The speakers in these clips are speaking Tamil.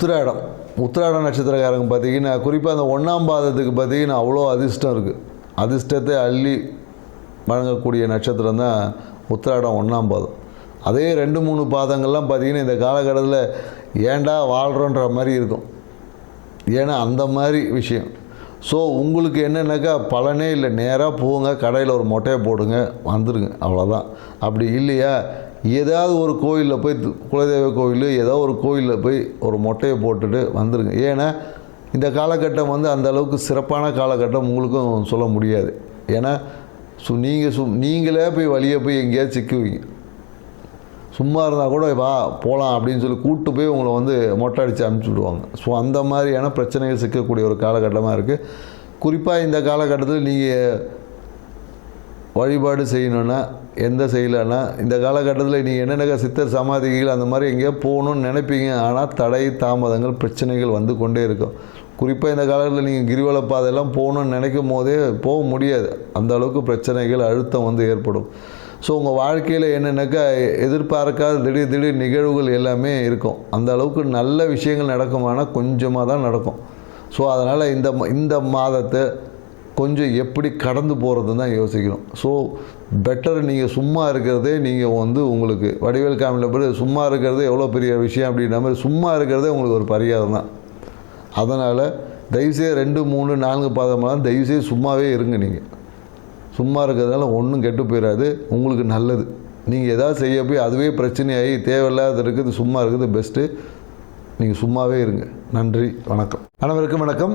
உத்திராடம் உத்திராட நட்சத்திரக்காரங்க பார்த்தீங்கன்னா குறிப்பாக அந்த ஒன்றாம் பாதத்துக்கு பார்த்தீங்கன்னா அவ்வளோ அதிர்ஷ்டம் இருக்குது அதிர்ஷ்டத்தை அள்ளி வழங்கக்கூடிய நட்சத்திரம் தான் உத்திராடம் ஒன்றாம் பாதம். அதே ரெண்டு மூணு பாதங்கள்லாம் பார்த்தீங்கன்னா இந்த காலகட்டத்தில் ஏண்டா வாழ்கிறோன்ற மாதிரி இருக்கும். ஏன்னா அந்த மாதிரி விஷயம். ஸோ உங்களுக்கு என்னென்னாக்கா பலனே இல்லை. நேராக போங்க கடையில் ஒரு மொட்டையை போடுங்க வந்துடுங்க அவ்வளோதான் அப்படி இல்லையா? ஏதாவது ஒரு கோயிலில் போய் து- குலதெய்வ கோயில் ஏதோ ஒரு கோயிலில் போய் ஒரு மொட்டையை போட்டுட்டு வந்துடுங்க ஏன்னா இந்த காலகட்டம் வந்து அந்த அளவுக்கு சிறப்பான காலகட்டம் உங்களுக்கும் சொல்ல முடியாது. ஏன்னா சு நீங்கள் சு நீங்களே போய் வழியே போய் எங்கேயாவது சிக்குவீங்க. சும்மா இருந்தால் கூட வா போகலாம் அப்படின்னு சொல்லி கூப்பிட்டு போய் உங்களை வந்து மொட்டை அடித்து அனுப்பிச்சி விடுவாங்க. ஸோ அந்த மாதிரியான பிரச்சனைகள் சிக்கக்கூடிய ஒரு காலகட்டமாக இருக்குது குறிப்பாக இந்த காலகட்டத்தில் நீங்கள் வழிபாடு செய்யணும்னா எந்த செய்யலைன்னா இந்த காலகட்டத்தில் நீங்கள் என்னென்ன சித்தர் சமாதிகள் அந்த மாதிரி எங்கேயோ போகணும்னு நினைப்பீங்க. ஆனால் தடை தாமதங்கள் பிரச்சனைகள் வந்து கொண்டே இருக்கும். குறிப்பாக இந்த காலத்தில் நீங்கள் கிரிவல பாதையெல்லாம் போகணும்னு நினைக்கும் போதே போக முடியாது. அந்த அளவுக்கு பிரச்சனைகள் அழுத்தம் வந்து ஏற்படும். ஸோ உங்கள் வாழ்க்கையில் என்னென்னாக்கா எதிர்பார்க்காத திடீர் திடீர் நிகழ்வுகள் எல்லாமே இருக்கும். அந்த அளவுக்கு நல்ல விஷயங்கள் நடக்குமானால் கொஞ்சமாக தான் நடக்கும். ஸோ அதனால் இந்த இந்த மாதத்தை கொஞ்சம் எப்படி கடந்து போகிறதுன்னு தான் யோசிக்கணும். ஸோ பெட்டர் நீங்கள் சும்மா இருக்கிறதே நீங்கள் வந்து உங்களுக்கு வடிவேல் காமில் போய் சும்மா இருக்கிறதே எவ்வளோ பெரிய விஷயம் அப்படின்ற மாதிரி சும்மா இருக்கிறதே உங்களுக்கு ஒரு பரிகாரம் தான். அதனால் தயவுசெய்து ரெண்டு மூணு நான்கு பாதமெல்லாம் தயவுசெய்து சும்மாவே இருங்க நீங்கள் சும்மா இருக்கிறதுனால ஒன்றும் கெட்டு போயிடாது உங்களுக்கு நல்லது. நீங்கள் எதாவது செய்ய போய் அதுவே பிரச்சனையாகி தேவையில்லாத இருக்குது சும்மா இருக்குது பெஸ்ட்டு நீங்கள் சும்மாவே இருங்க. நன்றி வணக்கம். அனைவருக்கும் வணக்கம்.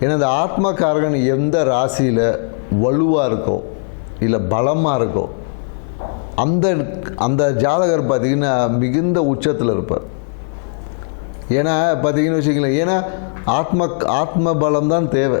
ஏன்னா இந்த ஆத்மகாரகன் எந்த ராசியில் வலுவாக இருக்கோ இல்லை பலமாக இருக்கோ அந்த அந்த ஜாதகர் பார்த்திங்கன்னா மிகுந்த உச்சத்தில் இருப்பார். ஏன்னா பார்த்தீங்கன்னு வச்சுங்களேன் ஏன்னா ஆத்ம ஆத்ம பலம் தான் தேவை.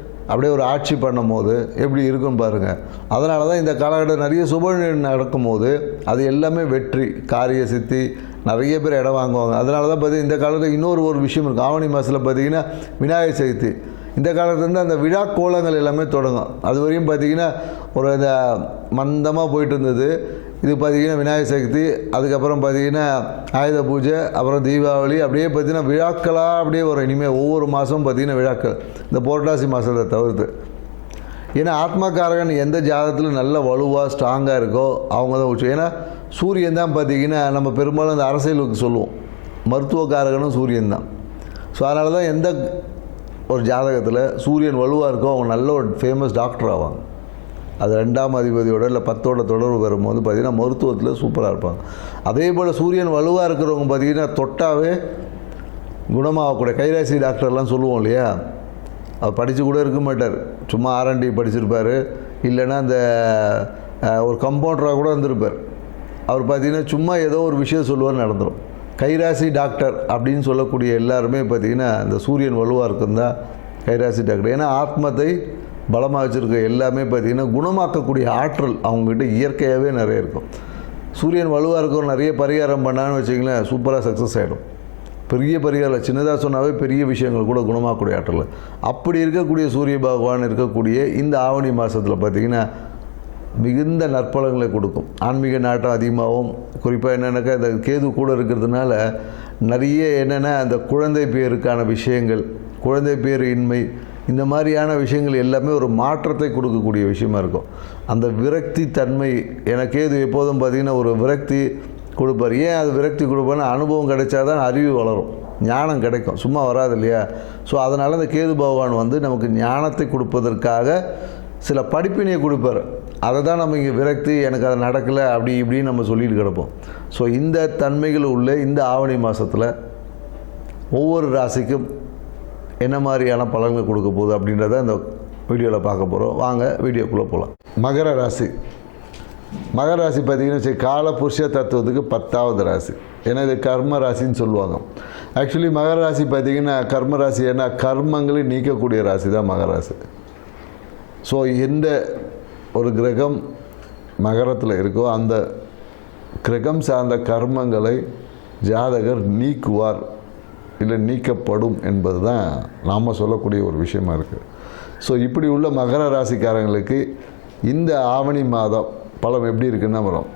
அப்படியே ஒரு ஆட்சி பண்ணும்போது எப்படி இருக்குன்னு பாருங்கள் அதனால தான் இந்த காலகட்டம் நிறைய சுப நடக்கும்போது அது எல்லாமே வெற்றி காரிய சித்தி நிறைய பேர் இடம் வாங்குவாங்க. அதனால தான் பார்த்தீங்கன்னா இந்த காலத்தில் இன்னொரு ஒரு விஷயம் இருக்குது ஆவணி மாதத்தில் பார்த்திங்கன்னா விநாயகர் சதுர்த்தி. இந்த காலத்துலேருந்து அந்த விழா கோலங்கள் எல்லாமே தொடங்கும். அது வரையும் பார்த்தீங்கன்னா ஒரு இந்த மந்தமாக போயிட்டு இருந்தது. இது பார்த்தீங்கன்னா விநாயகர் சதுர்த்தி அதுக்கப்புறம் பார்த்தீங்கன்னா ஆயுத பூஜை அப்புறம் தீபாவளி அப்படியே பார்த்தீங்கன்னா விழாக்களாக அப்படியே வரும். இனிமேல் ஒவ்வொரு மாதமும் பார்த்தீங்கன்னா விழாக்கள். இந்த புரட்டாசி மாதத்தை தவிர்த்து. ஏன்னா ஆத்மகாரகன் எந்த ஜாதகத்தில் நல்ல வலுவாக ஸ்ட்ராங்காக இருக்கோ அவங்க தான் உச்சம் ஏன்னா சூரியன் தான் பார்த்தீங்கன்னா நம்ம பெரும்பாலும் இந்த அரசியலுக்கு சொல்லுவோம். மருத்துவக்காரகனும் சூரியன் தான். ஸோ அதனால தான் எந்த ஒரு ஜாதகத்தில் சூரியன் வலுவாக இருக்கோ அவங்க நல்ல ஒரு ஃபேமஸ் டாக்டர் ஆவாங்க. அது ரெண்டாம் அதிபதியோட இல்லை பத்தோட தொடர்பு வரும்போது பார்த்திங்கன்னா மருத்துவத்தில் சூப்பராக இருப்பாங்க. அதே போல் சூரியன் வலுவாக இருக்கிறவங்க பார்த்திங்கன்னா தொட்டாவே குணமாகக்கூடிய கைராசி டாக்டர்லாம் சொல்லுவோம் இல்லையா? அவர் படித்து கூட இருக்க மாட்டார். சும்மா ஆர்என்டி படிச்சிருப்பார். இல்லைன்னா அந்த ஒரு கம்பவுண்டராக கூட இருந்திருப்பார். அவர் பார்த்தீங்கன்னா சும்மா ஏதோ ஒரு விஷயம் சொல்லுவார் நடந்துடும் கைராசி டாக்டர் அப்படின்னு சொல்லக்கூடிய எல்லாருமே பார்த்தீங்கன்னா இந்த சூரியன் வலுவாக இருக்கும்தான் கைராசி டாக்டர் ஏன்னா ஆத்மத்தை பலமாக வச்சுருக்க எல்லாமே பார்த்திங்கன்னா குணமாக்கக்கூடிய ஆற்றல் அவங்ககிட்ட இயற்கையாகவே நிறைய இருக்கும். சூரியன் வலுவாக இருக்கிற நிறைய பரிகாரம் பண்ணான்னு வச்சிங்களேன் சூப்பராக சக்ஸஸ் ஆகிடும் பெரிய பரிகாரம் சின்னதாக சொன்னாவே பெரிய விஷயங்கள் கூட குணமாக்கக்கூடிய ஆற்றல். அப்படி இருக்கக்கூடிய சூரிய பகவான் இருக்கக்கூடிய இந்த ஆவணி மாதத்தில் பார்த்திங்கன்னா மிகுந்த நற்பலங்களை கொடுக்கும். ஆன்மீக நாட்டம் அதிகமாகவும் குறிப்பாக என்னென்னாக்கா இந்த கேது கூட இருக்கிறதுனால நிறைய என்னென்னா அந்த குழந்தை பேருக்கான விஷயங்கள் குழந்தை பேர் இன்மை இந்த மாதிரியான விஷயங்கள் எல்லாமே ஒரு மாற்றத்தை கொடுக்கக்கூடிய விஷயமா இருக்கும். அந்த விரக்தி தன்மை எனக்கு கேது எப்போதும் பார்த்திங்கன்னா ஒரு விரக்தி கொடுப்பார். ஏன் அது விரக்தி கொடுப்பான்னு அனுபவம் கிடைச்சாதான் அறிவு வளரும். ஞானம் கிடைக்கும். சும்மா வராது இல்லையா? ஸோ அதனால் அந்த கேது பகவான் வந்து நமக்கு ஞானத்தை கொடுப்பதற்காக சில படிப்பினையை கொடுப்பார். அதை தான் நம்ம இங்கே விரக்தி எனக்கு அது நடக்கலை அப்படி இப்படின்னு நம்ம சொல்லிட்டு கிடப்போம். ஸோ இந்த தன்மைகள் உள்ள இந்த ஆவணி மாதத்தில் ஒவ்வொரு ராசிக்கும் என்ன மாதிரியான பலன்கள் கொடுக்க போகுது அப்படின்றத இந்த வீடியோவில் பார்க்க போகிறோம் வாங்க வீடியோக்குள்ளே போகலாம் மகர ராசி. மகர ராசி பார்த்தீங்கன்னா வச்சு கால புருஷ தத்துவத்துக்கு பத்தாவது ராசி. ஏன்னா இது கர்ம ராசின்னு சொல்லுவாங்க. ஆக்சுவலி மகர ராசி பார்த்தீங்கன்னா கர்ம ராசி ஏன்னா கர்மங்களை நீக்கக்கூடிய ராசி தான் மகர ராசி. ஸோ எந்த ஒரு கிரகம் மகரத்தில் இருக்கோ அந்த கிரகம் சார்ந்த கர்மங்களை ஜாதகர் நீக்குவார். இல்லை நீக்கப்படும் என்பது தான் நாம் சொல்லக்கூடிய ஒரு விஷயமா இருக்குது ஸோ இப்படி உள்ள மகர ராசிக்காரங்களுக்கு இந்த ஆவணி மாதம் பலம் எப்படி இருக்குன்னா வரும்.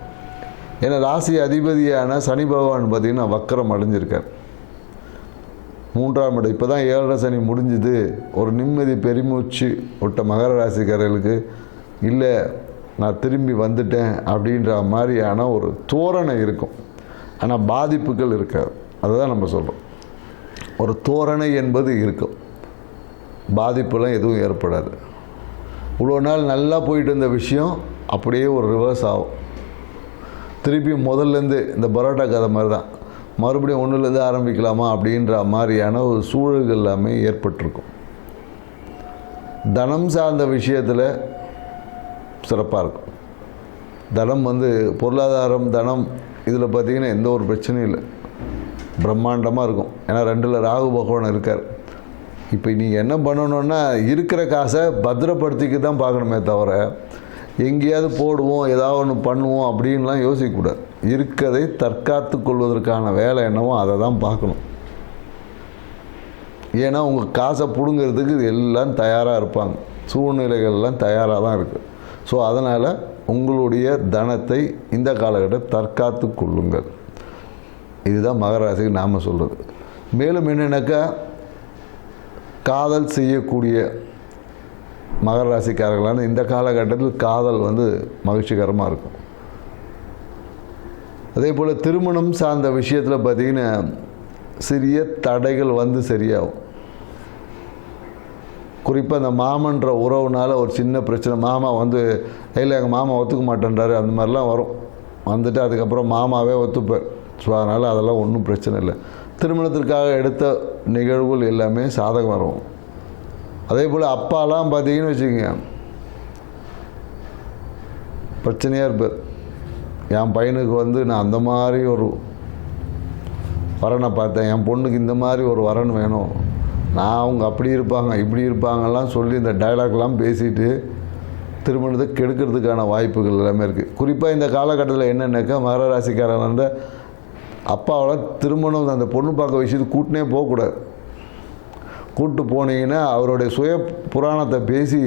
ஏன்னா ராசி அதிபதியான சனி பகவான் பார்த்திங்கன்னா வக்கரம் அடைஞ்சிருக்கார். மூன்றாம் இடம். இப்போ தான் ஏழரை சனி முடிஞ்சுது. ஒரு நிம்மதி பெருமூச்சு விட்ட மகர ராசிக்காரர்களுக்கு இல்லை நான் திரும்பி வந்துட்டேன் அப்படின்ற மாதிரியான ஒரு தோரணை இருக்கும். ஆனால் பாதிப்புகள் இருக்காது. அதுதான் நம்ம சொல்கிறோம் ஒரு தோரணை என்பது இருக்கும். பாதிப்புலாம் எதுவும் ஏற்படாது. இவ்வளோ நாள் நல்லா போயிட்டு இருந்த விஷயம் அப்படியே ஒரு ரிவர்ஸ் ஆகும். திருப்பி முதல்லேருந்து இந்த பரோட்டா கதை மாதிரி தான் மறுபடியும் ஒன்றுலேருந்து ஆரம்பிக்கலாமா அப்படின்ற மாதிரியான ஒரு சூழல்கள் எல்லாமே ஏற்பட்டிருக்கும். தனம் சார்ந்த விஷயத்தில் சிறப்பாக இருக்கும். தனம் வந்து பொருளாதாரம் தனம் இதில் பார்த்திங்கன்னா எந்த ஒரு பிரச்சனையும் இல்லை. பிரம்மாண்டமாக இருக்கும். ஏன்னா ரெண்டில் ராகு பகவான் இருக்கார். இப்போ நீங்கள் என்ன பண்ணணுன்னா இருக்கிற காசை பத்திரப்படுத்திக்க தான் பார்க்கணுமே தவிர எங்கேயாவது போடுவோம் ஏதாவது ஒன்று பண்ணுவோம் அப்படின்லாம் யோசிக்கக்கூடாது. இருக்கதை தற்காத்து கொள்வதற்கான வேலை என்னவோ அதை தான் பார்க்கணும். ஏன்னா உங்கள் காசை பிடுங்கிறதுக்கு இது எல்லாம் தயாராக இருப்பாங்க. சூழ்நிலைகள்லாம் தயாராக தான் இருக்குது ஸோ அதனால் உங்களுடைய தனத்தை இந்த காலகட்டம் தற்காத்து கொள்ளுங்கள். இதுதான் மகராசிக்கு நாம் சொல்கிறது மேலும் என்னென்னாக்கா காதல் செய்யக்கூடிய மகர ராசிக்காரர்களான இந்த காலகட்டத்தில் காதல் வந்து மகிழ்ச்சிகரமாக இருக்கும். அதே போல் திருமணம் சார்ந்த விஷயத்தில் பார்த்திங்கன்னா சிறிய தடைகள் வந்து சரியாகும். குறிப்பாக அந்த மாமன்ற உறவுனால ஒரு சின்ன பிரச்சனை மாமா வந்து இல்லை எங்கள் மாமா ஒத்துக்க மாட்டேன்றாரு அந்த மாதிரிலாம் வரும். வந்துட்டு அதுக்கப்புறம் மாமாவே ஒத்துப்பார். ஸோ அதனால் அதெல்லாம் ஒன்றும் பிரச்சனை இல்லை. திருமணத்திற்காக எடுத்த நிகழ்வுகள் எல்லாமே சாதகம் வரும். அதே போல் அப்பாலாம் பார்த்தீங்கன்னு வச்சுக்கோங்க. பிரச்சனையாக இருப்பார். என் பையனுக்கு வந்து நான் அந்த மாதிரி ஒரு வரனை பார்த்தேன். என் பொண்ணுக்கு இந்த மாதிரி ஒரு வரன் வேணும். நான் அவங்க அப்படி இருப்பாங்க இப்படி இருப்பாங்கலாம் சொல்லி இந்த டைலாக்லாம் பேசிட்டு திருமணத்தை கெடுக்கிறதுக்கான வாய்ப்புகள் எல்லாமே இருக்குது குறிப்பாக இந்த காலகட்டத்தில் என்னென்னாக்கா மகர ராசிக்காரன் வந்து அப்பாவெல்லாம் திருமணம் அந்த பொண்ணு பார்க்க விஷயத்து கூட்டினே போகக்கூடாது. கூப்பிட்டு போனீங்கன்னா அவருடைய சுய புராணத்தை பேசி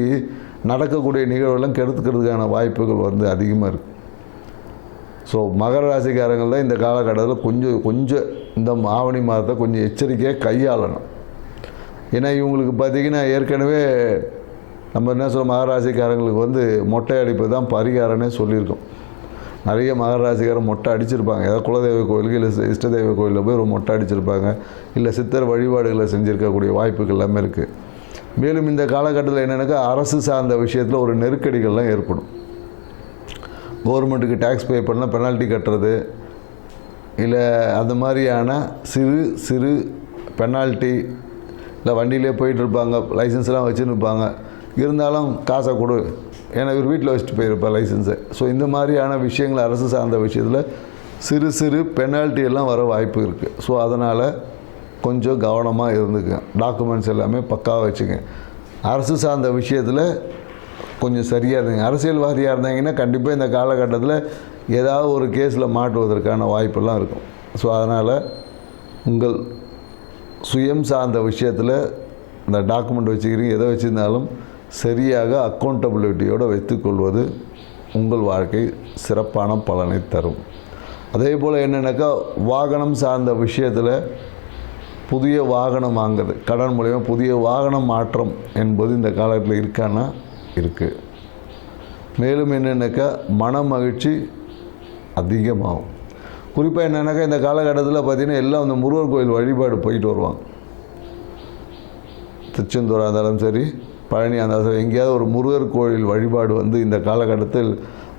நடக்கக்கூடிய நிகழ்வுலாம் கெடுத்துக்கிறதுக்கான வாய்ப்புகள் வந்து அதிகமாக இருக்குது ஸோ மகர ராசிக்காரங்கள் தான் இந்த காலகட்டத்தில் கொஞ்சம் கொஞ்சம் இந்த ஆவணி மாதத்தை கொஞ்சம் எச்சரிக்கையாக கையாளணும். ஏன்னா இவங்களுக்கு பார்த்திங்கன்னா ஏற்கனவே நம்ம என்ன சொல்ல மகராசிக்காரங்களுக்கு வந்து மொட்டை அடிப்பு தான் பரிகாரம்னே சொல்லியிருக்கோம். நிறைய மகராசிக்காரன் மொட்டை அடிச்சிருப்பாங்க. ஏதாவது குலதெய்வ கோயிலுக்கு இல்லை இஷ்டதெய்வ கோயிலில் போய் ஒரு மொட்டை அடிச்சிருப்பாங்க. இல்லை சித்தர் வழிபாடுகளை செஞ்சுருக்கக்கூடிய வாய்ப்புகள் எல்லாமே இருக்குது மேலும் இந்த காலகட்டத்தில் என்னென்னாக்கா அரசு சார்ந்த விஷயத்தில் ஒரு நெருக்கடிகள்லாம் ஏற்படும். கவர்மெண்ட்டுக்கு டேக்ஸ் பே பண்ணால் பெனால்ட்டி கட்டுறது. இல்லை அந்த மாதிரியான சிறு சிறு பெனால்ட்டி இல்லை வண்டியிலே போயிட்டுருப்பாங்க லைசன்ஸ்லாம் வச்சுன்னு இருப்பாங்க. இருந்தாலும் காசை கொடு. ஏன்னா இவர் வீட்டில் வச்சுட்டு போயிருப்பேன் லைசன்ஸை. ஸோ இந்த மாதிரியான விஷயங்கள் அரசு சார்ந்த விஷயத்தில் சிறு சிறு பெனால்ட்டி எல்லாம் வர வாய்ப்பு இருக்குது ஸோ அதனால் கொஞ்சம் கவனமாக இருந்துக்க. டாக்குமெண்ட்ஸ் எல்லாமே பக்காவாக வச்சுங்க அரசு சார்ந்த விஷயத்தில் கொஞ்சம் சரியாக இருந்தீங்க. அரசியல்வாதியாக இருந்தாங்கன்னா கண்டிப்பாக இந்த காலகட்டத்தில் ஏதாவது ஒரு கேஸில் மாட்டுவதற்கான வாய்ப்பெல்லாம் இருக்கும். ஸோ அதனால் உங்கள் சுயம் சார்ந்த விஷயத்தில் இந்த டாக்குமெண்ட் வச்சுக்கிறீங்க எதை வச்சுருந்தாலும் சரியாக அக்கௌண்டபிலிட்டியோடு வைத்துக்கொள்வது உங்கள் வாழ்க்கை சிறப்பான பலனை தரும். அதே போல் என்னென்னாக்கா வாகனம் சார்ந்த விஷயத்தில் புதிய வாகனம் வாங்குறது கடன் மூலயமா புதிய வாகனம் மாற்றம் என்பது இந்த காலத்தில் இருக்கான்னா இருக்குது மேலும் என்னென்னாக்கா மன மகிழ்ச்சி அதிகமாகும். குறிப்பாக என்னென்னாக்கா இந்த காலகட்டத்தில் பார்த்திங்கன்னா எல்லாம் அந்த முருகர் கோயில் வழிபாடு போயிட்டு வருவாங்க. திருச்செந்தூராக இருந்தாலும் சரி பழனி அந்த எங்கேயாவது ஒரு முருகர் கோயில் வழிபாடு வந்து இந்த காலகட்டத்தில்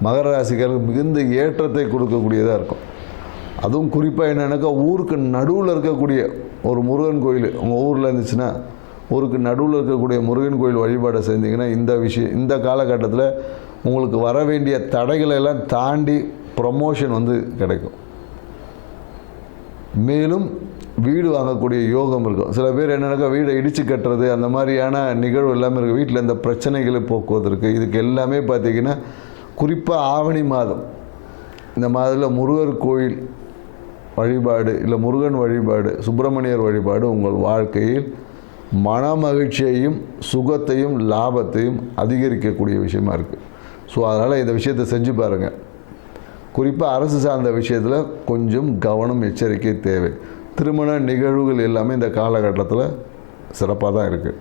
மகர ராசிக்காரருக்கு மிகுந்த ஏற்றத்தை கொடுக்கக்கூடியதாக இருக்கும். அதுவும் குறிப்பாக என்னென்னாக்கா ஊருக்கு நடுவில் இருக்கக்கூடிய ஒரு முருகன் கோயில் உங்கள் ஊரில் இருந்துச்சுன்னா ஊருக்கு நடுவில் இருக்கக்கூடிய முருகன் கோயில் வழிபாடை செஞ்சிங்கன்னா இந்த விஷயம் இந்த காலகட்டத்தில் உங்களுக்கு வர வேண்டிய தடைகளை எல்லாம் தாண்டி ப்ரமோஷன் வந்து கிடைக்கும். மேலும் வீடு வாங்கக்கூடிய யோகம் இருக்கும். சில பேர் என்னென்னாக்கா வீடை இடித்து கட்டுறது அந்த மாதிரியான நிகழ்வு எல்லாமே இருக்குது வீட்டில் இந்த பிரச்சனைகளை போக்குவதற்கு இதுக்கு எல்லாமே பார்த்திங்கன்னா குறிப்பாக ஆவணி மாதம். இந்த மாதத்தில் முருகர் கோயில் வழிபாடு இல்லை முருகன் வழிபாடு சுப்பிரமணியர் வழிபாடு உங்கள் வாழ்க்கையில் மன மகிழ்ச்சியையும் சுகத்தையும் லாபத்தையும் அதிகரிக்கக்கூடிய விஷயமா இருக்குது ஸோ அதனால் இந்த விஷயத்தை செஞ்சு பாருங்கள் குறிப்பாக அரசு சார்ந்த விஷயத்தில் கொஞ்சம் கவனம் எச்சரிக்கை தேவை. திருமண நிகழ்வுகள் எல்லாமே இந்த காலகட்டத்தில் சிறப்பாக தான் இருக்குது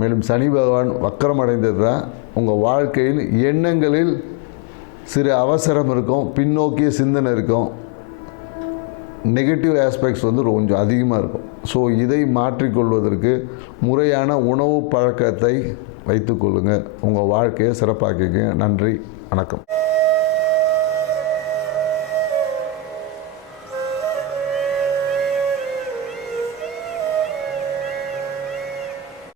மேலும் சனி பகவான் வக்கரமடைந்தது தான் உங்கள் வாழ்க்கையில் எண்ணங்களில் சிறு அவசரம் இருக்கும் பின்னோக்கிய சிந்தனை இருக்கும். நெகட்டிவ் ஆஸ்பெக்ட்ஸ் வந்து கொஞ்சம் அதிகமாக இருக்கும். ஸோ இதை மாற்றிக்கொள்வதற்கு முறையான உணவு பழக்கத்தை வைத்துக்கொள்ளுங்கள் உங்கள் வாழ்க்கையை சிறப்பாக்கிங்க நன்றி வணக்கம்.